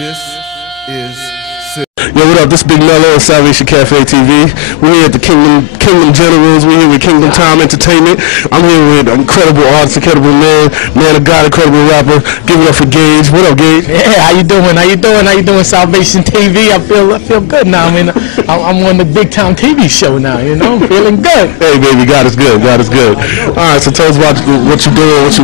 This is Yo, what up? This is Big Mello of Salvation Cafe TV. We're here at the Kingdom Generals. We're here with Kingdom Time Entertainment. I'm here with incredible artist, incredible man of God, incredible rapper. Give it up for Gage. What up, Gage? Yeah, how you doing? How you doing, Salvation TV? I feel good now. I mean, I'm on the big time TV show now. You know, feeling good. Hey, baby, God is good. God is good. All right, so tell us about what you're doing, what's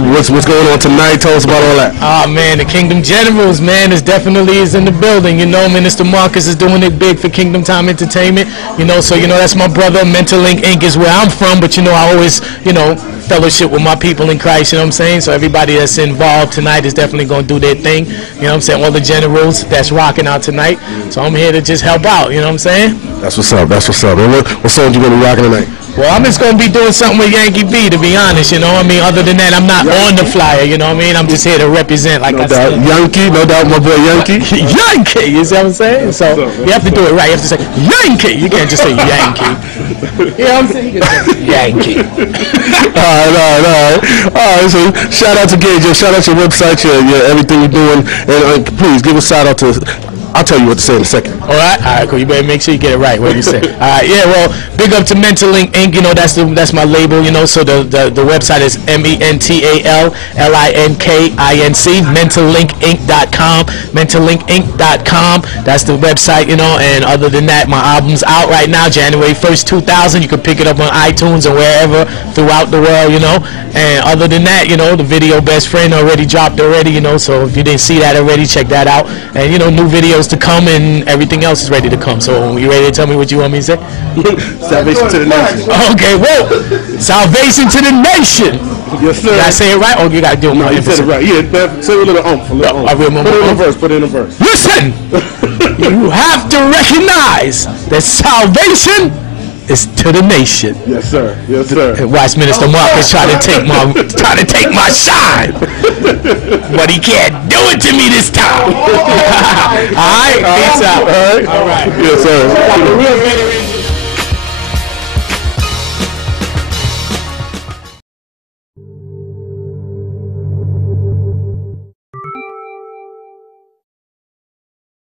going on tonight. Tell us about all that. Oh man, the Kingdom Generals, man, is definitely in the building. You know, Minister Marcus is doing it big for Kingdom Time Entertainment. You know, so you know that's my brother. Mental Link Inc. is where I'm from, but you know I always, you know, fellowship with my people in Christ. You know what I'm saying? So everybody that's involved tonight is definitely going to do their thing. You know what I'm saying? All the generals that's rocking out tonight. So I'm here to just help out. You know what I'm saying? That's what's up. That's what's up. And what song you gonna be rocking tonight? Well, I'm just going to be doing something with Yankee B, to be honest, you know what I mean? Other than that, I'm not on the flyer, you know what I mean? I'm just here to represent, like I said. Yankee, no doubt, my boy Yankee. Yankee, you see what I'm saying? So, you have to do it right. You have to say, Yankee. You can't just say Yankee. You know what I'm saying? You can say Yankee. All right. So, shout out to Gage. Shout out to your website, your everything you're doing. And please, give a shout out to... I'll tell you what to say in a second. All right, cool. You better make sure you get it right. What do you say? All right, yeah. Well, big up to Mental Link Inc. You know that's my label. You know, so the website is mentallinkinc. mentallinkinc.com. mentallinkinc.com. That's the website. You know, and other than that, my album's out right now, January 1st, 2000. You can pick it up on iTunes and wherever throughout the world. You know, and other than that, you know, the video Best Friend already dropped already. You know, so if you didn't see that already, check that out. And you know, new videos to come and everything else is ready to come. So you ready to tell me what you want me to say? Salvation to the nation. Okay, whoa. Salvation to the nation. Yes, sir. Did I say it right? Or you got to do it more? You said it right. Yeah, say a little oomph. Put it in a verse. Listen, you have to recognize that salvation is to the nation. Yes, sir. Yes, sir. And watch Minister Marcus try to take my shine, but he can't do it to me this time. All right, peace out. All right. Yes, sir.